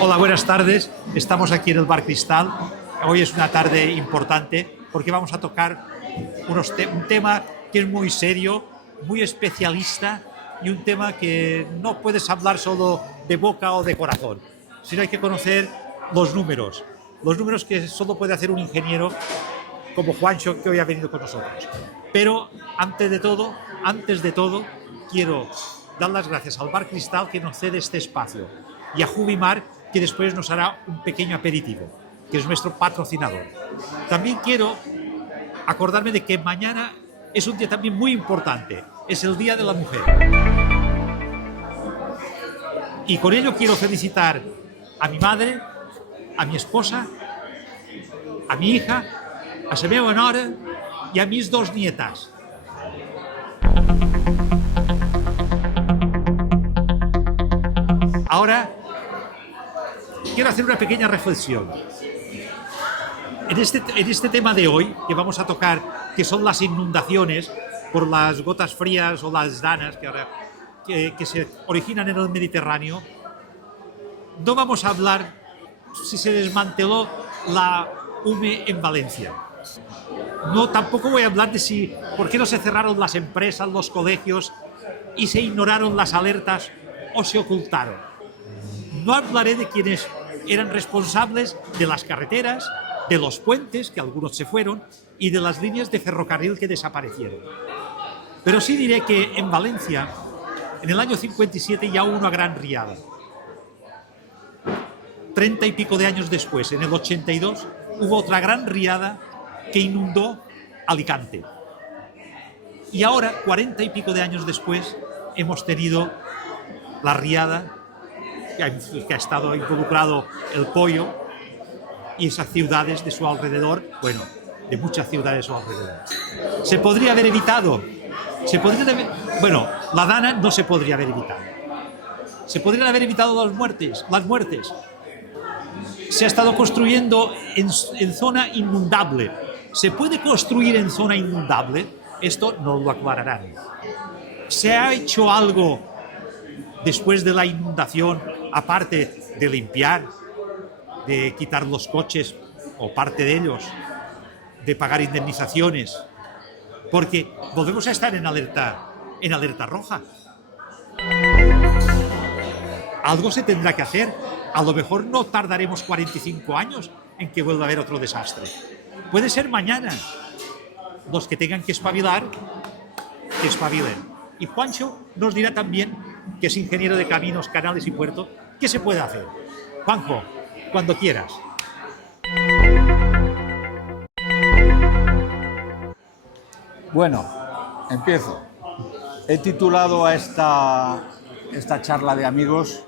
Hola, buenas tardes. Estamos aquí en el Bar Cristal. Hoy es una tarde importante porque vamos a tocar un tema que es muy serio, muy especialista y un tema que no puedes hablar solo de boca o de corazón, sino hay que conocer los números que solo puede hacer un ingeniero como Juancho, que hoy ha venido con nosotros. Pero antes de todo, quiero dar las gracias al Bar Cristal que nos cede este espacio y a Jubimar, que después nos hará un pequeño aperitivo, que es nuestro patrocinador. También quiero acordarme de que mañana es un día también muy importante, es el Día de la Mujer. Y con ello quiero felicitar a mi madre, a mi esposa, a mi hija, a la meva nora y a mis dos nietas. Ahora quiero hacer una pequeña reflexión. En este tema de hoy, que vamos a tocar, que son las inundaciones por las gotas frías o las danas que se originan en el Mediterráneo, no vamos a hablar si se desmanteló la UME en Valencia. No, tampoco voy a hablar de por qué no se cerraron las empresas, los colegios y se ignoraron las alertas o se ocultaron. No hablaré de quienes eran responsables de las carreteras, de los puentes, que algunos se fueron, y de las líneas de ferrocarril que desaparecieron. Pero sí diré que en Valencia, en el año 57, ya hubo una gran riada. 30 y pico de años después, en el 82, hubo otra gran riada que inundó Alicante. Y ahora, 40 y pico de años después, hemos tenido la riada que ha estado involucrado el Pollo y esas ciudades de su alrededor, bueno, de muchas ciudades de su alrededor. ¿Se podría haber evitado? Bueno, la Dana no se podría haber evitado. ¿Se podrían haber evitado las muertes? Se ha estado construyendo en zona inundable. ¿Se puede construir en zona inundable? Esto nos lo aclararán. ¿Se ha hecho algo después de la inundación, aparte de limpiar, de quitar los coches o parte de ellos, de pagar indemnizaciones? Porque volvemos a estar en alerta roja. Algo se tendrá que hacer. A lo mejor no tardaremos 45 años en que vuelva a haber otro desastre. Puede ser mañana. Los que tengan que espabilar, que espabilen. Y Juancho nos dirá también, que es ingeniero de caminos, canales y puertos, qué se puede hacer. Juanjo, cuando quieras. Bueno, empiezo. He titulado a esta charla de amigos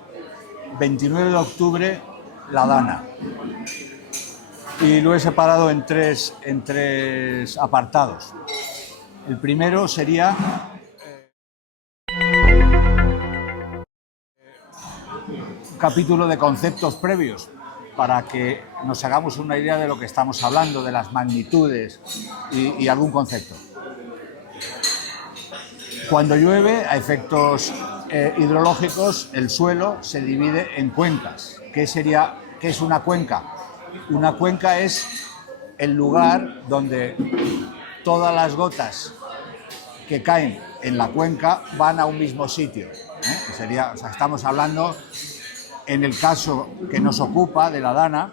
29 de octubre, la Dana. Y lo he separado en tres apartados. El primero sería un capítulo de conceptos previos para que nos hagamos una idea de lo que estamos hablando, de las magnitudes y algún concepto. Cuando llueve, a efectos hidrológicos, el suelo se divide en cuencas. ¿Qué es una cuenca? Una cuenca es el lugar donde todas las gotas que caen en la cuenca van a un mismo sitio. Estamos hablando, en el caso que nos ocupa de la Dana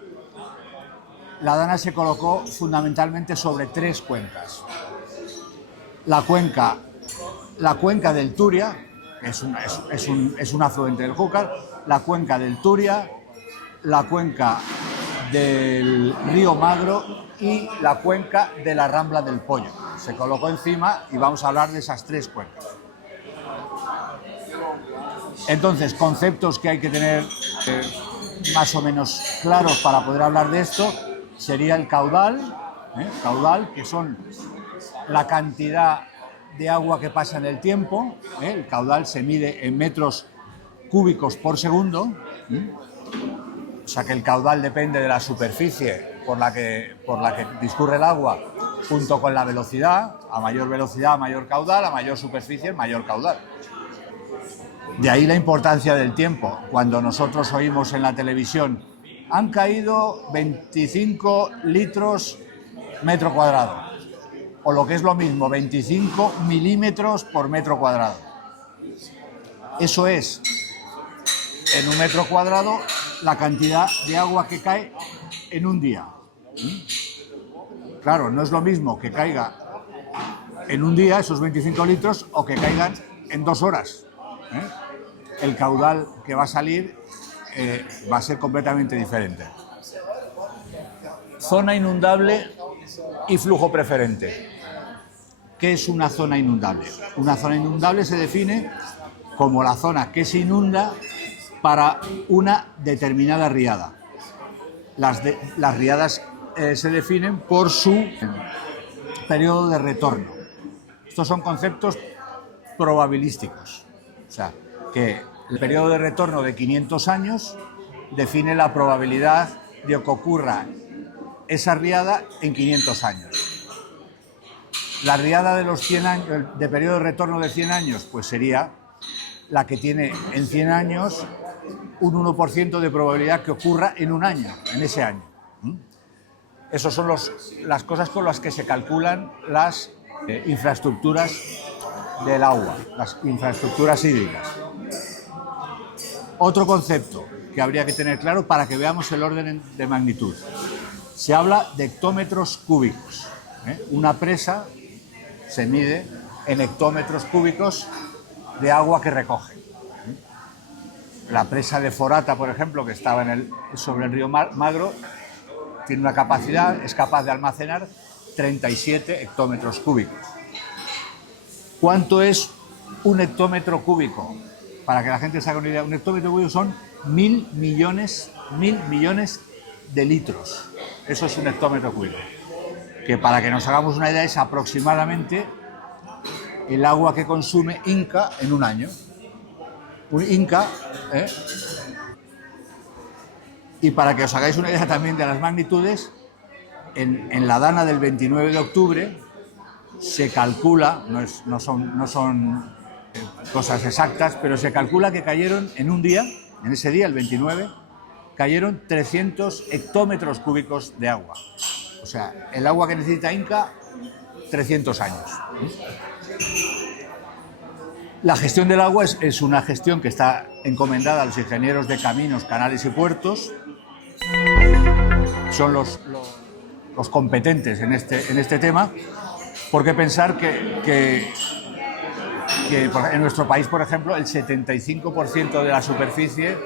se colocó fundamentalmente sobre tres cuencas. La cuenca del Turia, es un afluente del Júcar, la cuenca del Turia, la cuenca del río Magro y la cuenca de la Rambla del Pollo. Se colocó encima y vamos a hablar de esas tres cuencas. Entonces, conceptos que hay que tener más o menos claros para poder hablar de esto sería el caudal, que son la cantidad de agua que pasa en el tiempo. El caudal se mide en metros cúbicos por segundo. O sea que el caudal depende de la superficie por la que discurre el agua, junto con la velocidad. A mayor velocidad, mayor caudal; a mayor superficie, mayor caudal. De ahí la importancia del tiempo. Cuando nosotros oímos en la televisión, han caído 25 litros metro cuadrado, o lo que es lo mismo, 25 milímetros por metro cuadrado. Eso es, en un metro cuadrado, la cantidad de agua que cae en un día. Claro, no es lo mismo que caiga en un día esos 25 litros o que caigan en 2 horas. El caudal que va a salir va a ser completamente diferente. Zona inundable y flujo preferente. ¿Qué es una zona inundable? Una zona inundable se define como la zona que se inunda para una determinada riada. Las riadas se definen por su periodo de retorno. Estos son conceptos probabilísticos. O sea, que el periodo de retorno de 500 años define la probabilidad de que ocurra esa riada en 500 años. La riada de los 100 años, de periodo de retorno de 100 años, pues sería la que tiene en 100 años un 1% de probabilidad que ocurra en un año, en ese año. Esas son las cosas con las que se calculan las infraestructuras del agua, las infraestructuras hídricas. Otro concepto que habría que tener claro para que veamos el orden de magnitud. Se habla de hectómetros cúbicos. Una presa se mide en hectómetros cúbicos de agua que recoge. La presa de Forata, por ejemplo, que estaba sobre el río Magro, tiene una capacidad, es capaz de almacenar 37 hectómetros cúbicos. ¿Cuánto es un hectómetro cúbico? Para que la gente se haga una idea, un hectómetro cúbico son 1.000 millones de litros. Eso es un hectómetro cúbico. Que para que nos hagamos una idea es aproximadamente el agua que consume Inca en un año. Un Inca, y para que os hagáis una idea también de las magnitudes, en la dana del 29 de octubre se calcula, no son cosas exactas, pero se calcula que cayeron en un día, en ese día, el 29, cayeron 300 hectómetros cúbicos de agua. O sea, el agua que necesita Inca, 300 años. La gestión del agua es una gestión que está encomendada a los ingenieros de caminos, canales y puertos. Son los competentes en este tema, porque pensar que en nuestro país, por ejemplo, el 75% de la superficie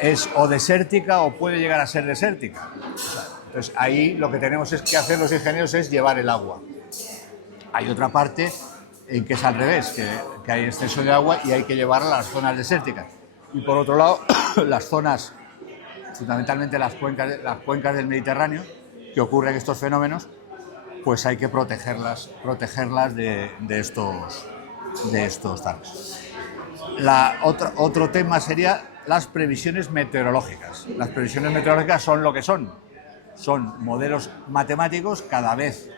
es o desértica o puede llegar a ser desértica. Entonces ahí lo que tenemos que hacer los ingenieros es llevar el agua. Hay otra parte en que es al revés, que hay exceso de agua y hay que llevarla a las zonas desérticas. Y por otro lado, las zonas, fundamentalmente las cuencas del Mediterráneo, que ocurren estos fenómenos, pues hay que protegerlas de estos tales. Otro tema sería las previsiones meteorológicas. Las previsiones meteorológicas son lo que son modelos matemáticos cada vez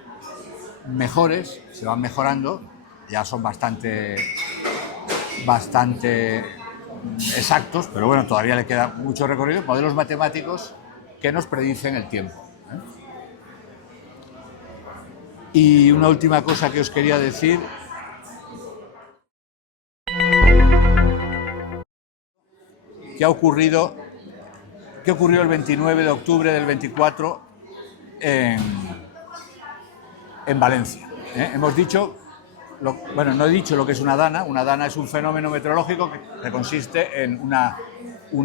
mejores, se van mejorando, ya son bastante exactos, pero bueno, todavía le queda mucho recorrido, modelos matemáticos que nos predicen el tiempo. Y una última cosa que os quería decir. ¿Qué ocurrió el 29 de octubre del 24 en Valencia? Hemos dicho, no he dicho lo que es una dana. Una dana es un fenómeno meteorológico que consiste en un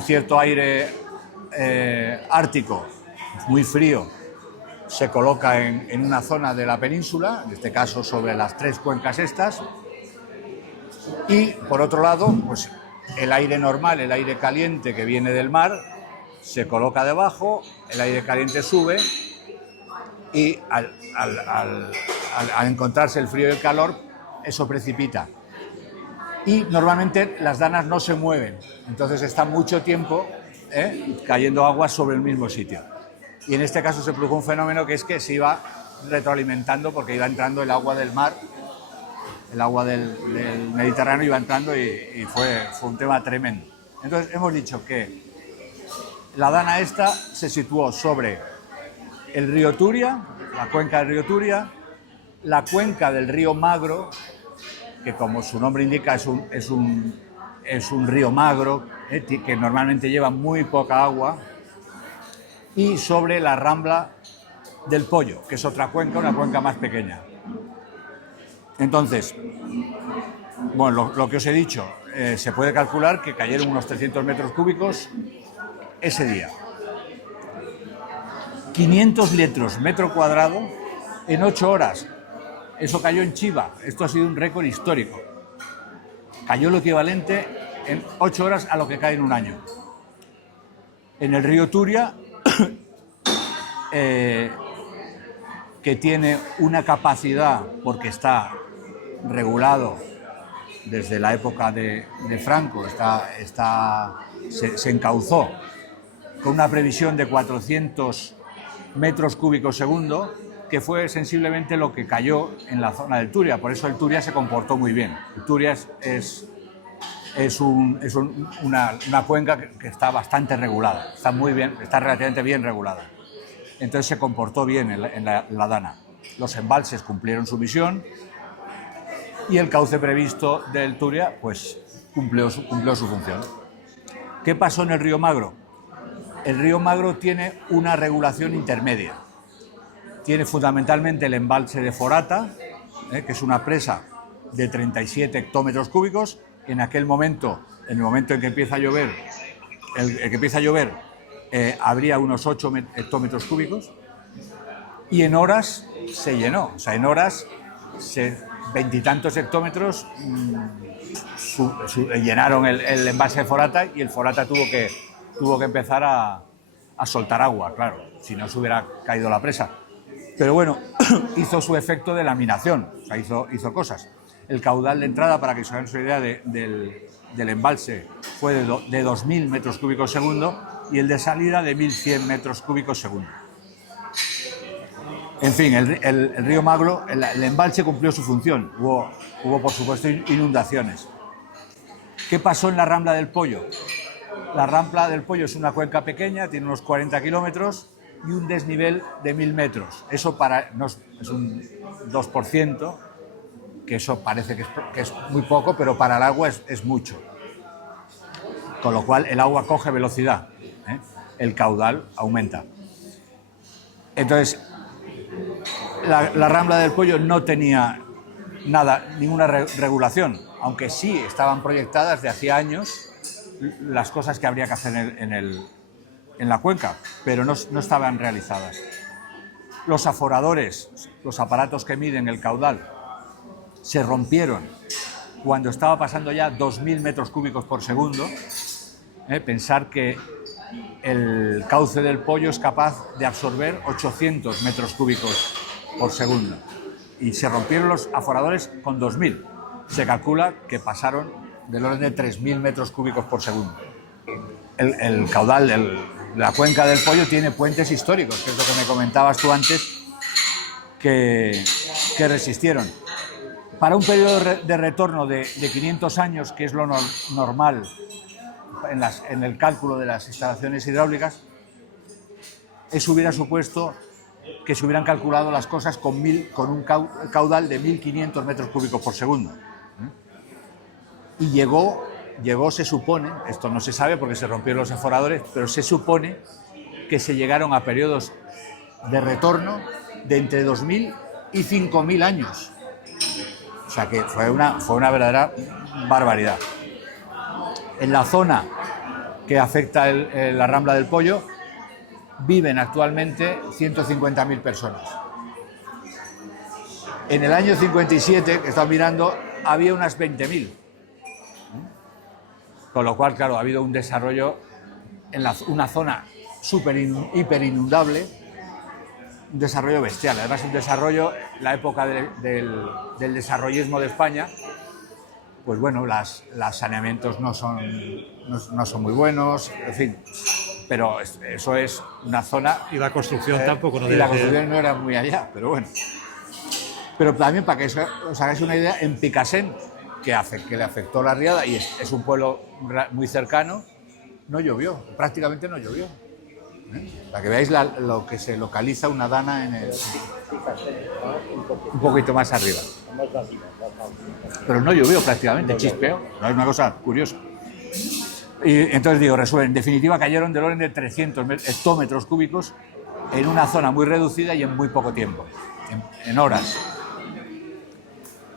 cierto aire ártico muy frío, se coloca en una zona de la península, en este caso sobre las 3 cuencas estas, y por otro lado, pues el aire normal, el aire caliente que viene del mar, se coloca debajo, el aire caliente sube y al encontrarse el frío y el calor, eso precipita. Y normalmente las danas no se mueven, entonces está mucho tiempo cayendo agua sobre el mismo sitio. Y en este caso se produjo un fenómeno que es que se iba retroalimentando porque iba entrando el agua del mar el agua del Mediterráneo iba entrando y fue un tema tremendo. Entonces hemos dicho que la dana esta se situó sobre el río Turia, la cuenca del río Turia, la cuenca del río Magro, que como su nombre indica es un río magro, que normalmente lleva muy poca agua, y sobre la rambla del Pollo, que es otra cuenca, una cuenca más pequeña. Entonces, bueno, lo que os he dicho, se puede calcular que cayeron unos 300 metros cúbicos ese día. 500 litros metro cuadrado en 8 horas. Eso cayó en Chiva. Esto ha sido un récord histórico. Cayó lo equivalente en 8 horas a lo que cae en un año. En el río Turia, que tiene una capacidad, porque está regulado desde la época de Franco, se encauzó con una previsión de 400 metros cúbicos segundo, que fue sensiblemente lo que cayó en la zona del Turia. Por eso el Turia se comportó muy bien. El Turia es una cuenca que está bastante regulada, está muy bien, está relativamente bien regulada. Entonces se comportó bien en la dana. Los embalses cumplieron su misión y el cauce previsto del Turia pues cumplió su función. ¿Qué pasó en el río Magro? El río Magro tiene una regulación intermedia. Tiene fundamentalmente el embalse de Forata, que es una presa de 37 hectómetros cúbicos. En aquel momento, en el momento en que empieza a llover, habría unos 8 hectómetros cúbicos y en horas se llenó. O sea, en horas, 20 y tantos hectómetros llenaron el embalse de Forata y el Forata tuvo que empezar a soltar agua, claro, si no se hubiera caído la presa. Pero bueno, hizo su efecto de laminación, o sea, hizo cosas. El caudal de entrada, para que se hagan una idea del embalse, fue de 2.000 metros cúbicos segundo y el de salida de 1.100 metros cúbicos segundo. En fin, el río Magro, el embalse cumplió su función. Hubo, por supuesto, inundaciones. ¿Qué pasó en la Rambla del Pollo? La Rambla del Pollo es una cuenca pequeña, tiene unos 40 kilómetros y un desnivel de 1.000 metros. Eso es un 2%, que eso parece que es muy poco, pero para el agua es mucho. Con lo cual el agua coge velocidad, el caudal aumenta. Entonces, la Rambla del Pollo no tenía ninguna regulación, aunque sí estaban proyectadas de hacía años las cosas que habría que hacer en la cuenca, pero no estaban realizadas. Los aforadores, los aparatos que miden el caudal, se rompieron cuando estaba pasando ya 2.000 metros cúbicos por segundo. Pensar que el cauce del Pollo es capaz de absorber 800 metros cúbicos por segundo. Y se rompieron los aforadores con 2.000. Se calcula que pasaron del orden de 3.000 metros cúbicos por segundo. El caudal, la cuenca del Pollo tiene puentes históricos, que es lo que me comentabas tú antes, que resistieron. Para un periodo de retorno de 500 años, que es lo normal en el cálculo de las instalaciones hidráulicas, eso hubiera supuesto que se hubieran calculado las cosas con un caudal de 1.500 metros cúbicos por segundo. Y llegó, se supone, esto no se sabe porque se rompieron los aforadores, pero se supone que se llegaron a periodos de retorno de entre 2.000 y 5.000 años. O sea que fue una verdadera barbaridad. En la zona que afecta la Rambla del Pollo viven actualmente 150.000 personas. En el año 57, que estaba mirando, había unas 20.000. Con lo cual, claro, ha habido un desarrollo en una zona hiper inundable, un desarrollo bestial. Además, un desarrollo, la época del desarrollismo de España, pues bueno, los saneamientos no son muy buenos, en fin, pero eso es una zona... Y la construcción tampoco. La construcción no era muy allá, pero bueno. Pero también, para que os hagáis una idea, en Picassent, que le afectó la riada, y es un pueblo muy cercano, no llovió, prácticamente no llovió. Para que veáis lo que se localiza una dana un poquito más arriba. Pero no llovió prácticamente, chispeó. No, es una cosa curiosa. Y entonces digo, resuelven. En definitiva, cayeron del orden de 300 hectómetros cúbicos en una zona muy reducida y en muy poco tiempo, en horas.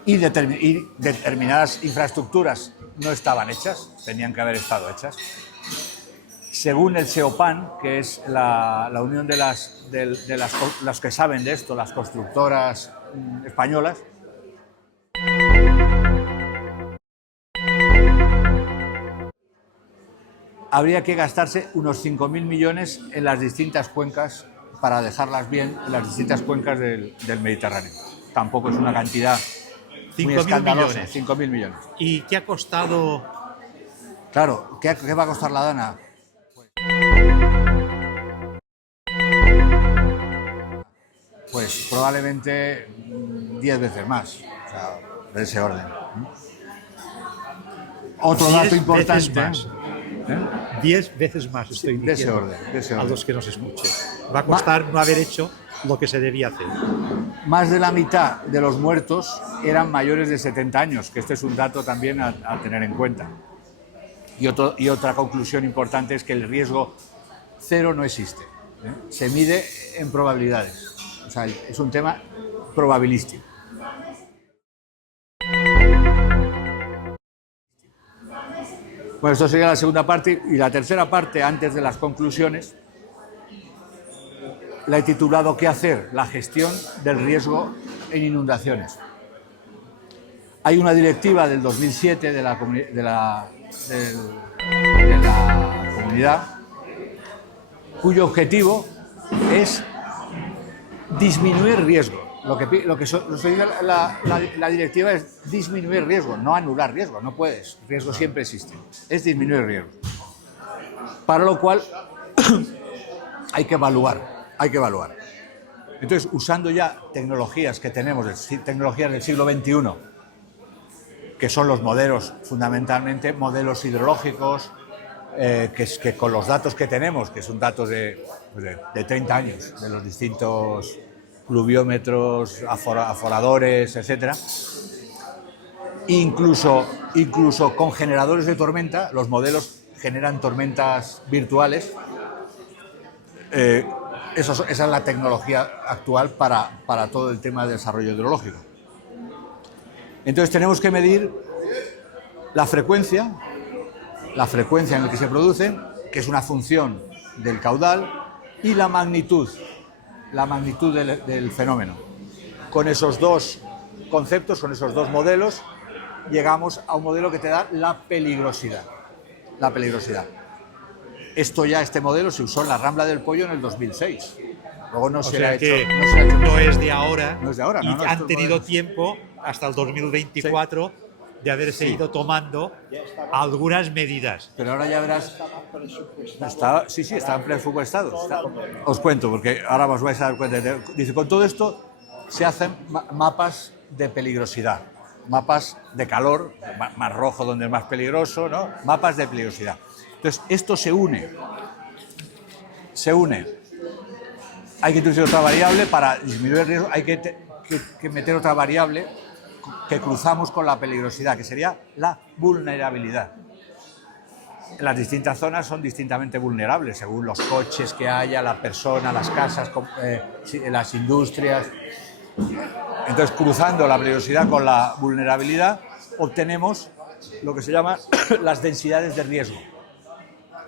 Y determinadas infraestructuras no estaban hechas, tenían que haber estado hechas. Según el SEOPAN, que es la unión de las que saben de esto, las constructoras españolas, habría que gastarse unos 5.000 millones en las distintas cuencas para dejarlas bien, en las distintas cuencas del Mediterráneo. Tampoco es una cantidad muy escandalosa, 5.000 millones. ¿Y qué ha costado? Claro, ¿qué va a costar la dana? Pues probablemente 10 veces más, o sea, de ese orden. Otro dato importante. 10 veces más, estoy diciendo, de ese orden. a los que nos escuchen. Va a costar no haber hecho lo que se debía hacer. Más de la mitad de los muertos eran mayores de 70 años, que este es un dato también a tener en cuenta. Y otra conclusión importante es que el riesgo cero no existe. Se mide en probabilidades. O sea, es un tema probabilístico. Bueno, esto sería la segunda parte, y la tercera parte, antes de las conclusiones, la he titulado ¿Qué hacer? La gestión del riesgo en inundaciones. Hay una directiva del 2007 de la comunidad cuyo objetivo es disminuir riesgo. Lo que nos dice la directiva es disminuir riesgo, no anular riesgo, no puedes, riesgo siempre existe, es disminuir riesgo. Para lo cual hay que evaluar. Entonces, usando ya tecnologías que tenemos, tecnologías del siglo XXI, que son los modelos, fundamentalmente modelos hidrológicos, que con los datos que tenemos, que son datos de 30 años, de los distintos pluviómetros, aforadores, etcétera, incluso con generadores de tormenta, los modelos generan tormentas virtuales. Esa es la tecnología actual para todo el tema de desarrollo hidrológico. Entonces tenemos que medir la frecuencia en la que se produce, que es una función del caudal, y la magnitud del fenómeno. Con esos dos conceptos, con esos dos modelos, llegamos a un modelo que te da la peligrosidad. Este modelo se usó en la Rambla del Pollo en el 2006. Luego no es de ahora. Y han tenido tiempo hasta el 2024 de haberse ido tomando algunas medidas. Pero ahora ya verás. Está en presupuestado. Os cuento, porque ahora os vais a dar cuenta. Dice, con todo esto se hacen mapas de peligrosidad, mapas de calor, más rojo donde es más peligroso, ¿no? Mapas de peligrosidad. Entonces, esto se une. Hay que introducir otra variable para disminuir el riesgo, hay que meter otra variable que cruzamos con la peligrosidad, que sería la vulnerabilidad. Las distintas zonas son distintamente vulnerables, según los coches que haya, la persona, las casas, las industrias. Entonces, cruzando la peligrosidad con la vulnerabilidad, obtenemos lo que se llama las densidades de riesgo,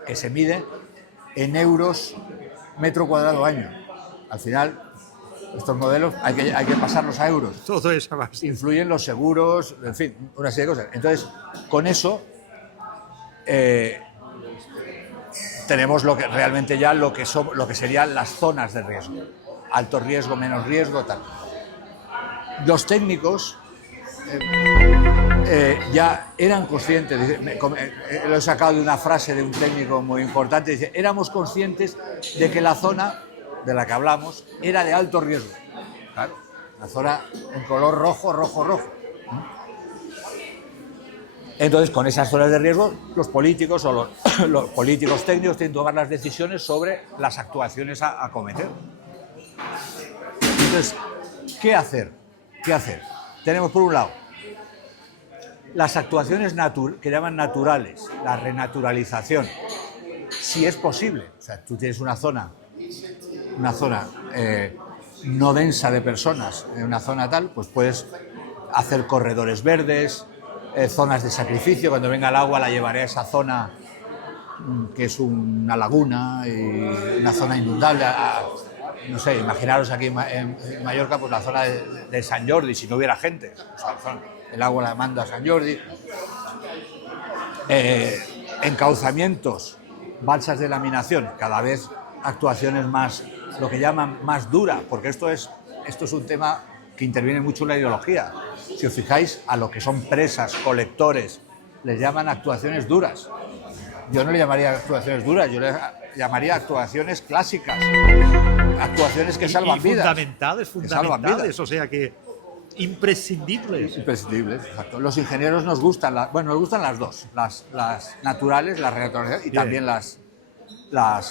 que se mide en euros metro cuadrado año. Al final, estos modelos hay que pasarlos a euros. Todo es a base. Influyen los seguros, en fin, una serie de cosas. Entonces, con eso tenemos realmente ya lo que serían las zonas de riesgo. Alto riesgo, menos riesgo, tal. Los técnicos ya eran conscientes, lo he sacado de una frase de un técnico muy importante, dice, éramos conscientes de que la zona de la que hablamos era de alto riesgo. Claro, la zona en color rojo, rojo, rojo. Entonces, con esas zonas de riesgo, los políticos o los políticos técnicos tienen que tomar las decisiones sobre las actuaciones a cometer. Entonces, ¿qué hacer? ¿Qué hacer? Tenemos, por un lado, las actuaciones que llaman naturales, la renaturalización, si es posible. O sea, tú tienes una zona no densa de personas, en una zona tal, pues puedes hacer corredores verdes, zonas de sacrificio. Cuando venga el agua la llevaré a esa zona que es una laguna y una zona inundable. No sé, imaginaros aquí en Mallorca, pues la zona de Sant Jordi, si no hubiera gente. O sea, el agua la manda a Sant Jordi. Encauzamientos, balsas de laminación, cada vez actuaciones más, lo que llaman más dura, porque esto es un tema que interviene mucho en la ideología. Si os fijáis, a lo que son presas, colectores, les llaman actuaciones duras. Yo no le llamaría actuaciones duras, yo le llamaría actuaciones clásicas, actuaciones que salvan vidas. Fundamentales, o sea que imprescindibles. Imprescindibles, exacto. Los ingenieros nos gustan, nos gustan las dos, las naturales, las renaturalizadas y también las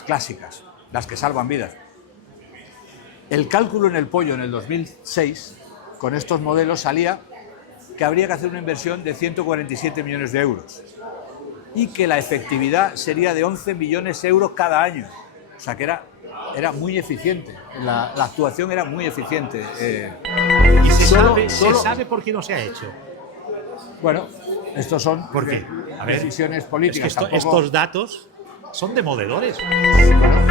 clásicas, las que salvan vidas. El cálculo en el pollo en el 2006, con estos modelos, salía que habría que hacer una inversión de 147 millones de euros y que la efectividad sería de 11 millones de euros cada año. O sea que era muy eficiente, la actuación era muy eficiente. ¿Y se sabe por qué no se ha hecho? Bueno, estos son ¿por qué? A ver, decisiones políticas. Es que estos datos son demoledores. Bueno,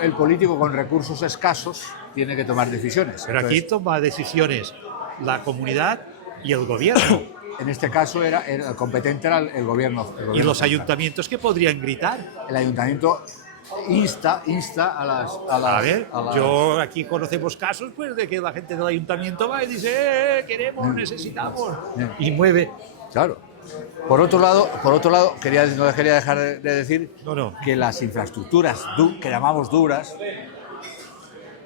el político con recursos escasos tiene que tomar decisiones. Pero entonces, aquí toma decisiones la comunidad y el gobierno. En este caso el competente era el gobierno. ¿Y los ayuntamientos qué podrían gritar? El ayuntamiento insta a las... yo aquí conocemos casos pues de que la gente del ayuntamiento va y dice queremos, necesitamos, y mueve. Claro. Por otro lado, no quería dejar de decir que las infraestructuras que llamamos duras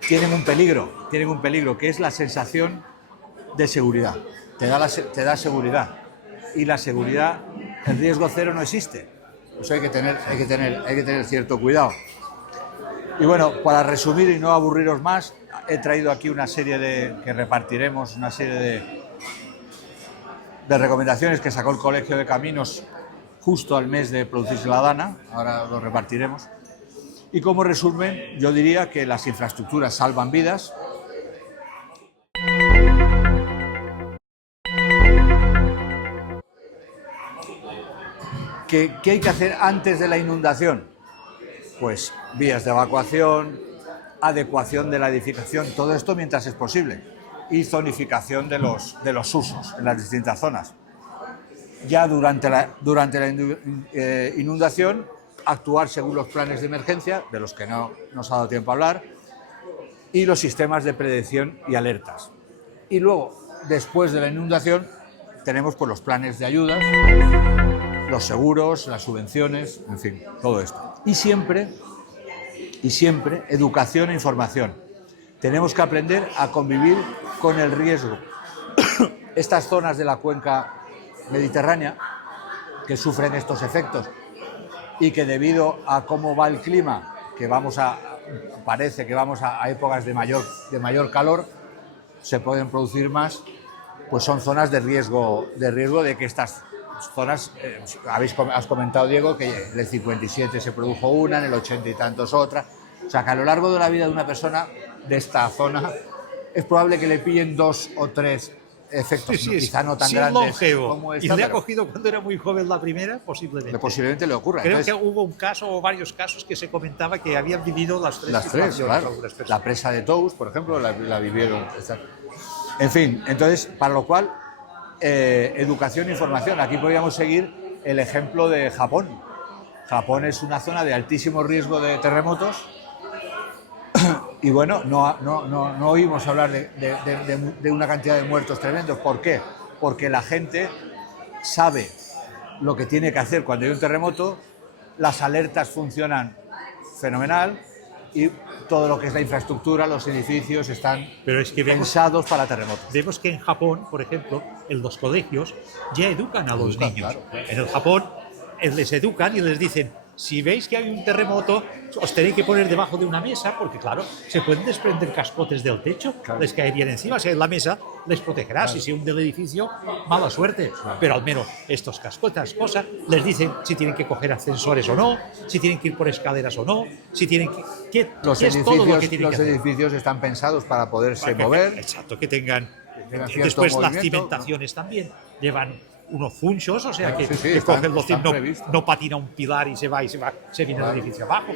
tienen un peligro, que es la sensación de seguridad. Te da seguridad. Y la seguridad, el riesgo cero no existe. Eso hay que tener cierto cuidado. Y bueno, para resumir y no aburriros más, he traído aquí una serie que repartiremos, una serie de recomendaciones que sacó el Colegio de Caminos justo al mes de producirse la dana. Ahora lo repartiremos. Y como resumen, yo diría que las infraestructuras salvan vidas. ¿Qué hay que hacer antes de la inundación? Pues vías de evacuación, adecuación de la edificación, todo esto mientras es posible, y zonificación de los usos en las distintas zonas. Ya durante la inundación, actuar según los planes de emergencia, de los que no nos ha dado tiempo a hablar, y los sistemas de predicción y alertas. Y luego, después de la inundación, tenemos pues, los planes de ayudas, los seguros, las subvenciones, en fin, todo esto. Y siempre, educación e información. Tenemos que aprender a convivir con el riesgo. Estas zonas de la cuenca mediterránea que sufren estos efectos y que debido a cómo va el clima, que parece que vamos a épocas de mayor calor, se pueden producir más, pues son zonas de riesgo de que estas zonas, has comentado, Diego, que en el 57 se produjo una, en el 80 y tantos otra. O sea, que a lo largo de la vida de una persona de esta zona es probable que le pillen 2 o 3 efectos, quizá no tan grandes longevo. Como esta. Y le ha cogido cuando era muy joven la primera, posiblemente. Posiblemente le ocurra. Creo que hubo un caso o varios casos que se comentaba que habían vivido las tres, claro. La presa de Tous, por ejemplo, la vivieron. En fin, entonces, para lo cual, educación e información. Aquí podríamos seguir el ejemplo de Japón. Japón es una zona de altísimo riesgo de terremotos y bueno, no oímos hablar de una cantidad de muertos tremendos. ¿Por qué? Porque la gente sabe lo que tiene que hacer cuando hay un terremoto, las alertas funcionan fenomenal y todo lo que es la infraestructura, los edificios están Pero es que pensados para terremotos. vemos que en Japón, por ejemplo, en los colegios ya educan a los Educan, niños. claro. En el Japón les educan y les dicen, si veis que hay un terremoto, os tenéis que poner debajo de una mesa, porque claro, se pueden desprender cascotes del techo, les caerían encima, si hay la mesa, les protegerá. Si se hunde el edificio, mala suerte. Pero al menos estos cascotes, cosas, les dicen si tienen que coger ascensores o no, si tienen que ir por escaleras o no, si tienen que Los qué es todo lo que tienen los que hacer. edificios están pensados para poderse Para que- mover. Exacto, que tengan. tengan cierto Después las movimiento, cimentaciones también llevan unos funchos, o sea Claro, que, sí, que están- cogen los están no, previstos. no patina un pilar y se viene Claro. el edificio abajo.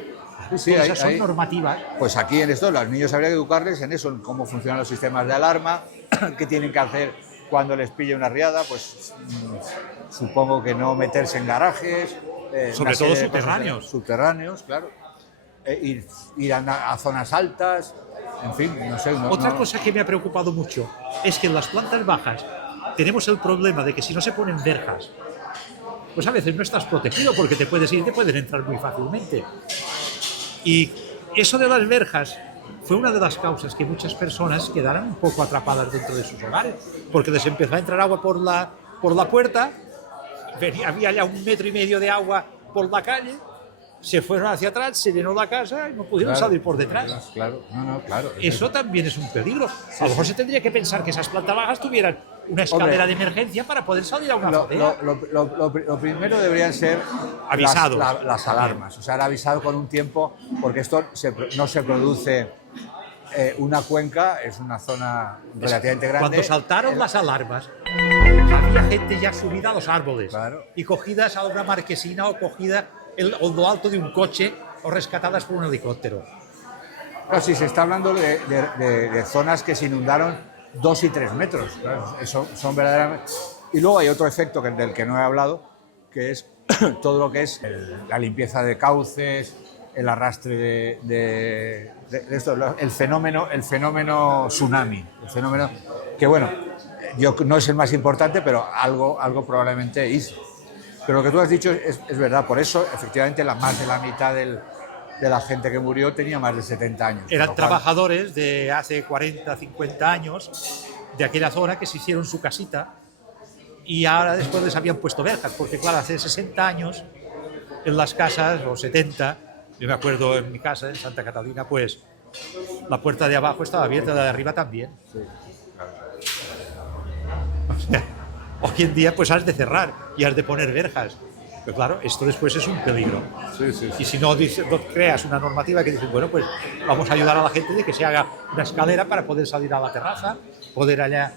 Sí, Todas hay- esas son hay- normativas. Pues aquí en esto, los niños habría que educarles en eso, en cómo funcionan los sistemas de alarma, qué tienen que hacer cuando les pille una riada, pues supongo que no meterse en garajes. Sobre una todo serie de cosas subterráneos. Subterráneos, claro. Ir a zonas altas, en fin, no sé. Otra no- cosa que me ha preocupado mucho es que en las plantas bajas tenemos el problema de que si no se ponen verjas, pues a veces no estás protegido porque te pueden entrar muy fácilmente. Y eso de las verjas fue una de las causas que muchas personas quedaran un poco atrapadas dentro de sus hogares, porque les empezó a entrar agua por la puerta, había ya 1,5 metros de agua por la calle, se fueron hacia atrás, se llenó la casa y no pudieron Claro, salir por detrás. Claro, claro. Eso también es un peligro. A lo mejor se tendría que pensar que esas plantas bajas tuvieran una escalera de emergencia para poder salir a una azotea. Lo primero deberían ser Avisados. las alarmas, o sea, avisado con un tiempo, porque esto no se produce una cuenca, es una zona relativamente grande. Cuando saltaron las alarmas, había gente ya subida a los árboles, Claro. y cogidas a una marquesina o cogida en lo alto de un coche o rescatadas por un helicóptero. Claro, sí, se está hablando de zonas que se inundaron 2 y 3 metros. Claro, eso son verdaderamente. Y luego hay otro efecto del que no he hablado, que es todo lo que es la limpieza de cauces, el arrastre de esto, el fenómeno tsunami. El fenómeno que, bueno, no es el más importante, pero algo probablemente hizo. Pero lo que tú has dicho es verdad, por eso, efectivamente, más de la mitad de la gente que murió tenía más de 70 años. Eran Por lo cual, trabajadores de hace 40, 50 años de aquella zona que se hicieron su casita y ahora después les habían puesto verjas, porque claro, hace 60 años en las casas, o 70, yo me acuerdo en mi casa en Santa Catalina, pues la puerta de abajo estaba abierta, la de arriba también. Sí. O sea, hoy en día pues has de cerrar y has de poner verjas. Pero claro, esto después es un peligro. Sí. Y si no creas una normativa que dice, bueno, pues vamos a ayudar a la gente de que se haga una escalera para poder salir a la terraza, poder allá,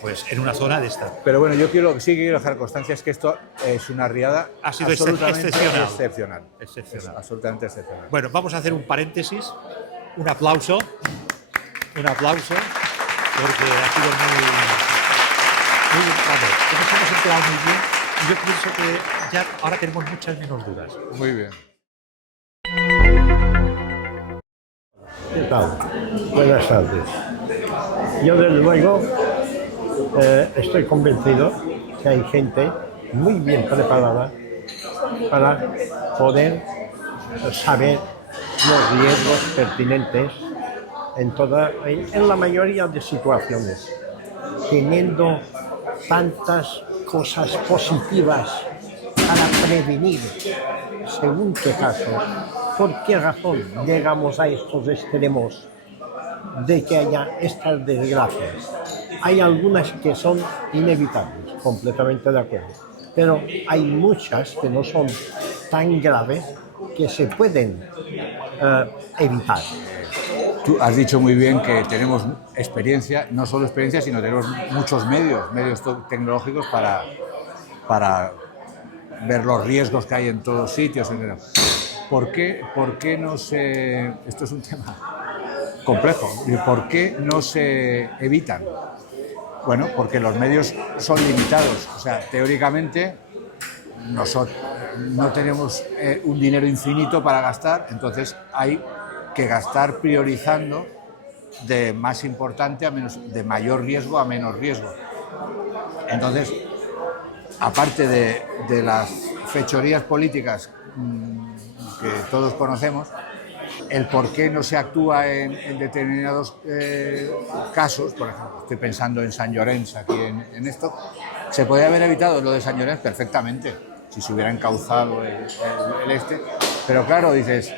pues en una zona de esta. Pero bueno, yo sí quiero dejar constancia es que esto es una riada Ha sido absolutamente excepcional. Es absolutamente excepcional. Bueno, vamos a hacer un paréntesis, un aplauso, porque ha sido muy vamos, nos hemos enterado muy bien y yo pienso que ya ahora tenemos muchas menos dudas. Muy bien. ¿Qué tal? Buenas tardes. Yo desde luego estoy convencido que hay gente muy bien preparada para poder saber los riesgos pertinentes en la mayoría de situaciones, teniendo tantas cosas positivas para prevenir, según qué caso. ¿Por qué razón llegamos a estos extremos de que haya estas desgracias? Hay algunas que son inevitables, completamente de acuerdo, pero hay muchas que no son tan graves que se pueden evitar. Tú has dicho muy bien que tenemos experiencia, no solo experiencia, sino tenemos muchos medios tecnológicos para ver los riesgos que hay en todos sitios, etc. ¿Por qué no se...? Esto es un tema complejo. ¿Por qué no se evitan? Bueno, porque los medios son limitados. O sea, teóricamente nosotros no tenemos un dinero infinito para gastar, entonces hay que gastar priorizando de más importante a menos, de mayor riesgo a menos riesgo. Entonces, aparte de las fechorías políticas que todos conocemos, el por qué no se actúa en determinados casos, por ejemplo, estoy pensando en Sant Llorenç, aquí en esto, se podría haber evitado lo de Sant Llorenç perfectamente, si se hubiera encauzado el este, pero claro, dices,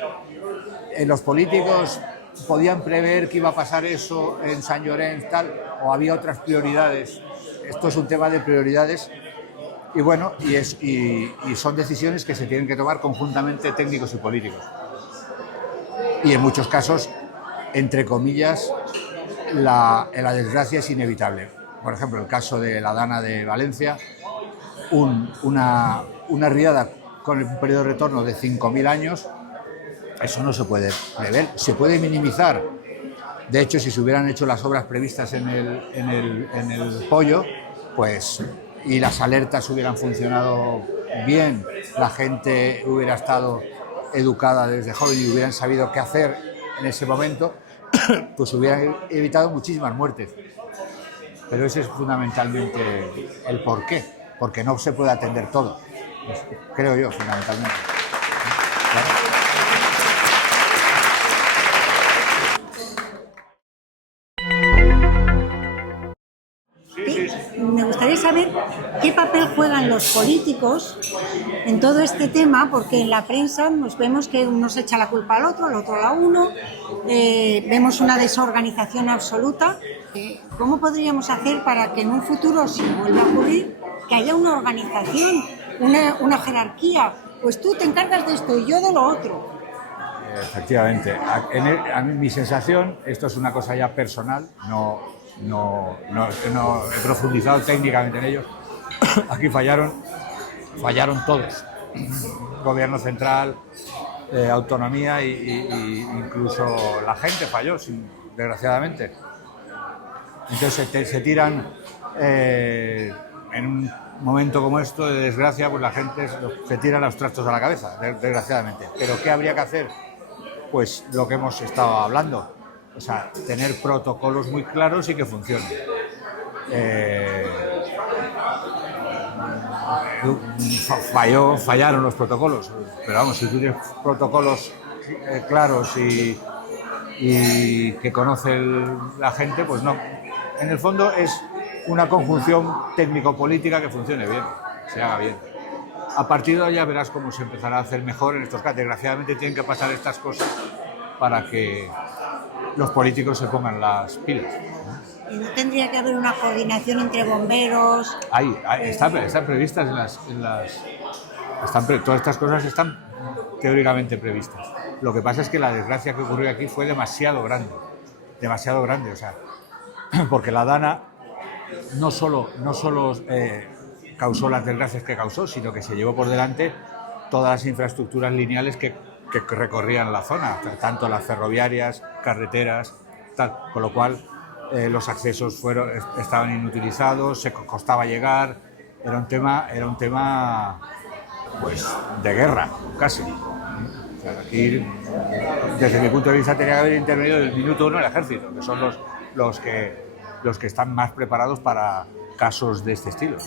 los políticos podían prever que iba a pasar eso en Sant Llorenç, tal, o había otras prioridades. Esto es un tema de prioridades y bueno, y son decisiones que se tienen que tomar conjuntamente técnicos y políticos. Y en muchos casos, entre comillas, la desgracia es inevitable. Por ejemplo, el caso de la Dana de Valencia, una riada con un periodo de retorno de 5.000 años, eso no se puede prever, se puede minimizar. De hecho, si se hubieran hecho las obras previstas en el Pollo, pues, y las alertas hubieran funcionado bien, la gente hubiera estado educada desde joven y hubieran sabido qué hacer en ese momento, pues hubieran evitado muchísimas muertes. Pero ese es fundamentalmente el porqué, porque no se puede atender todo, creo yo, fundamentalmente. ¿Claro? Me gustaría saber qué papel juegan los políticos en todo este tema, porque en la prensa nos vemos que uno se echa la culpa al otro a uno, vemos una desorganización absoluta. ¿Cómo podríamos hacer para que en un futuro, si vuelva a ocurrir, que haya una organización, una jerarquía? Pues tú te encargas de esto y yo de lo otro. Efectivamente. A mí, mi sensación, esto es una cosa ya personal, no he profundizado técnicamente en ello. Aquí fallaron todos. Gobierno central, autonomía y incluso la gente falló, desgraciadamente. Entonces se tiran en un momento como esto de desgracia, pues la gente se tira los trastos a la cabeza, desgraciadamente. Pero ¿qué habría que hacer? Pues lo que hemos estado hablando. O sea, tener protocolos muy claros y que funcionen. Fallaron los protocolos, pero vamos, si tú tienes protocolos claros y que conoce la gente, pues no. En el fondo es una conjunción técnico-política que funcione bien, se haga bien. A partir de ahí ya verás cómo se empezará a hacer mejor en estos casos. Desgraciadamente tienen que pasar estas cosas para que los políticos se pongan las pilas. ¿Y no tendría que haber una coordinación entre bomberos? Están previstas todas estas cosas están teóricamente previstas. Lo que pasa es que la desgracia que ocurrió aquí fue demasiado grande, o sea, porque la Dana no solo causó las desgracias que causó, sino que se llevó por delante todas las infraestructuras lineales que recorrían la zona, tanto las ferroviarias, carreteras, tal, con lo cual los accesos estaban inutilizados, se costaba llegar, era un tema pues de guerra, casi. O sea, aquí, desde mi punto de vista, tenía que haber intervenido desde el minuto uno el ejército, que son los que están más preparados para casos de este estilo, ¿no?